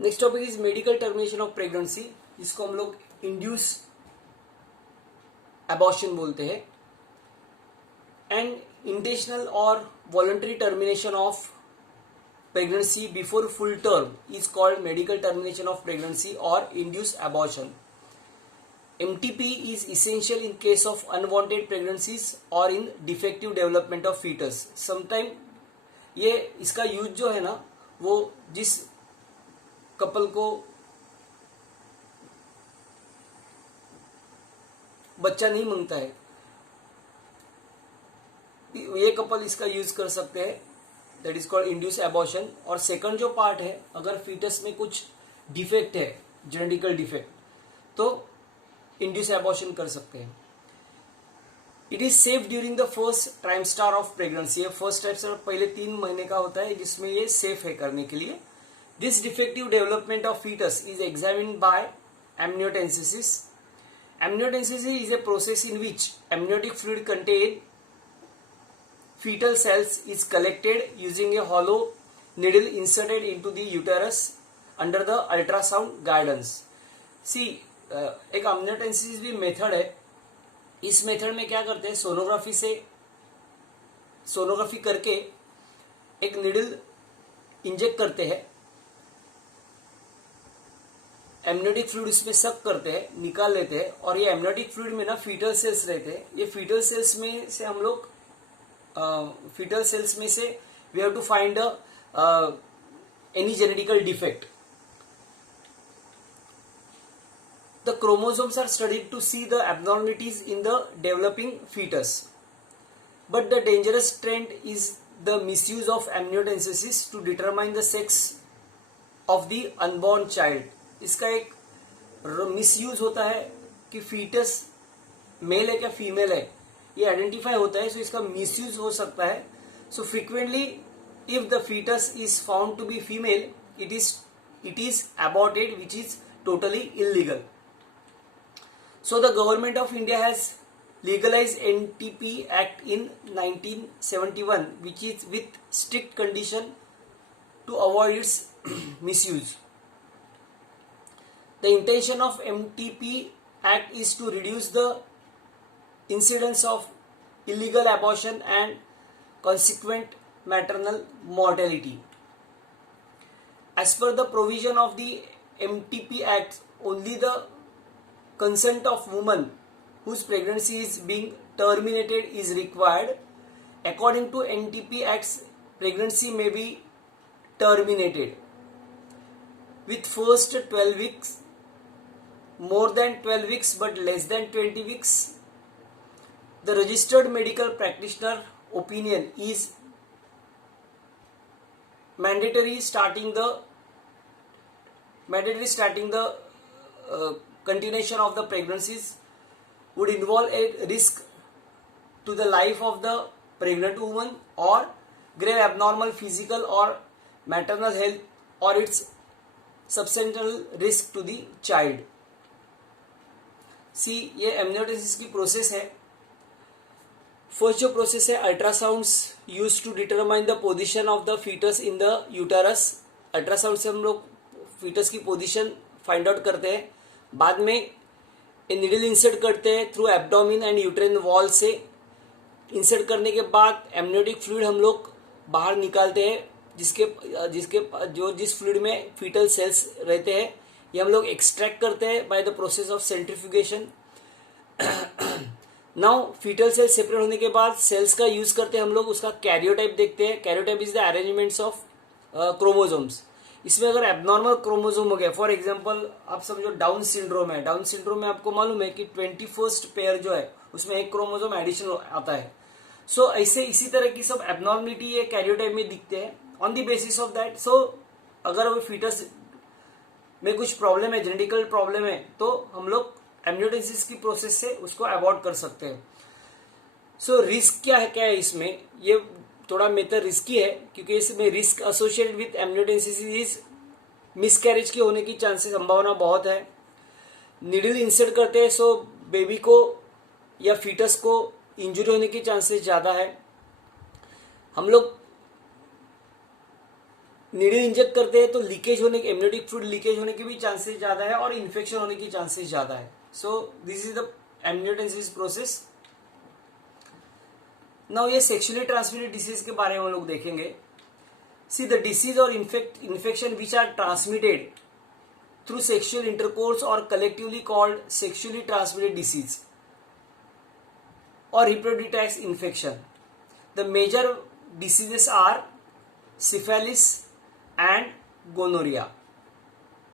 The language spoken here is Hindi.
Next topic is medical termination of pregnancy, जिसको हम लोग इंड्यूस अबॉर्शन बोलते हैं. एंड इंटेंशनल और voluntary termination of pregnancy before full term is called medical termination of pregnancy और induce abortion. MTP is essential in case of unwanted pregnancies or in defective development of fetus. Sometime ये इसका यूज जो है ना, वो जिस कपल को बच्चा नहीं मांगता है, ये कपल इसका यूज कर सकते हैं. That is called induce abortion. और सेकंड जो पार्ट है, अगर फीटस में कुछ डिफेक्ट है, जेनेटिकल डिफेक्ट, तो इंड्यूस एबॉर्शन कर सकते हैं. It is safe during the first trimester of pregnancy. First trimester पहले 3 महीने का होता है, जिसमें ये सेफ है करने के लिए. This defective development of foetus is examined by amniocentesis. Amniocentesis is a process in which amniotic fluid contain fetal cells is collected using a hollow needle inserted into the uterus under the ultrasound guidance. See, एक एमनियोटेंसिस भी मेथड है. इस मेथड में क्या करते हैं, सोनोग्राफी करके एक निडल इंजेक्ट करते हैं, एमनियोटिक फ्लूइड इसमें सक करते हैं, निकाल लेते हैं. और ये एमनियोटिक फ्लूइड में ना फीटल सेल्स रहते हैं. ये फीटल सेल्स में से हम लोग fetal cells में से we have to find any genetical defect. The chromosomes are studied to see the abnormalities in the developing fetus. But the dangerous trend is the misuse of amniocentesis to determine the sex of the unborn child. इसका एक मिसयूज होता है कि फीटस मेल है क्या फीमेल है, ये आइडेंटिफाई होता है. सो इसका मिसयूज हो सकता है. So frequently if the foetus is found to be female, it is aborted, which is totally illegal. So the government of India has legalise NTP act in 1971, which is with strict condition to avoid its misuse. The intention of MTP act is to reduce the incidence of illegal abortion and consequent maternal mortality. As per the provision of the MTP Act, only the consent of woman whose pregnancy is being terminated is required. According to NTP Acts, pregnancy may be terminated with first 12 weeks, more than 12 weeks but less than 20 weeks. The registered medical practitioner opinion is mandatory starting the continuation of the pregnancies would involve a risk to the life of the pregnant woman or grave abnormal physical or maternal health or its substantial risk to the child. See, ये एमनियोटेंसिस की प्रोसेस है. फर्स्ट जो प्रोसेस है, ultrasounds use to determine the position of the foetus in the uterus. Ultrasound से हम लोग फीटस की पोजीशन फाइंड आउट करते हैं. बाद में नीडल इंसर्ट करते हैं थ्रू एब्डोमिन एंड यूट्रेन वॉल से. इंसर्ट करने के बाद एमनियोटिक फ्लूइड हम लोग बाहर निकालते हैं, जिस फ्लूइड में फीटल सेल्स रहते हैं, ये हम लोग एक्सट्रैक्ट करते हैं by the process of centrifugation. Now foetal cell separate होने के बाद सेल्स का यूज करते हैं हम लोग, उसका कैरियोटाइप देखते हैं. Karyotype is the arrangements of chromosomes. इसमें अगर एबनॉर्मल क्रोमोसोम हो गया, फॉर एग्जांपल आप समझो डाउन सिंड्रोम है. डाउन सिंड्रोम में आपको मालूम है कि 21st पेयर जो है उसमें एक क्रोमोसोम एडिशनल आता है. सो ऐसे इसी तरह की सब एबनॉर्मलिटी ये कैरियोटाइप में दिखते हैं. On the basis of that, so अगर वो फीटस में कुछ प्रॉब्लम है, जेनेटिकल प्रॉब्लम है, तो हम लोग एमनियोटेंसिस की प्रोसेस से उसको अवॉइड कर सकते हैं. सो रिस्क क्या है इसमें, ये थोड़ा मेथड रिस्की है क्योंकि इसमें risk associated with amniocentesis is miscarriage के होने की चांसेस संभावना बहुत है. नीडल इंसर्ट करते हैं, सो बेबी को या फीटस को इंजुरी होने की चांसेस ज्यादा है. हम लोग नीडल इंजेक्ट करते हैं तो लीकेज होने के, एमनियोटिक फ्लूइड लीकेज होने के भी चांसेस ज्यादा है और इन्फेक्शन होने की चांसेस ज्यादा है. So this is the amniocentesis process. Now ये सेक्सुअली ट्रांसमिटेड डिसीज के बारे में हम लोग देखेंगे. सी द डिसीज और infection which are transmitted through sexual intercourse or collectively called sexually transmitted disease or reproductive tract infection. The major diseases are syphilis and gonorrhea.